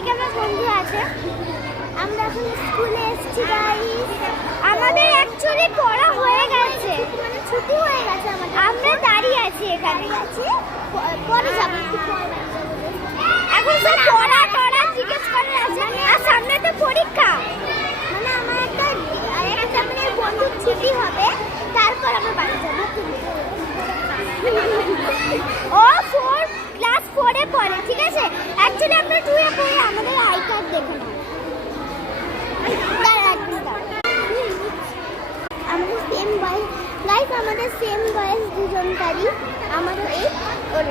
এদিকে আমার বন্ধু আছে। আমরা এখন স্কুলে এসেছি গাইস। আমাদের অ্যাকচুয়ালি পড়া হয়ে গেছে, মানে ছুটি হয়ে গেছে আমাদের। আমরা দাঁড়িয়ে আছি এখানে, পরে যাব একটু পরে। এখন সব পড়া জিজ্ঞেস করে আছে, আর সামনে তো পরীক্ষা। মানে আমার একটা আরেকটা মানে বন্ধুর ছুটি হবে, তারপর আমরা বাড়ি যাব। ও ক্লাস 4 এ পড়ে, ঠিক আছে? অ্যাকচুয়ালি আমরা 2 এ পড়ি। আমাদের আই কার্ড দেখে নাও। আমাদের সেম বয়স গাইস, আমাদের সেম বয়স দুজনকারই। আমারও এই ওর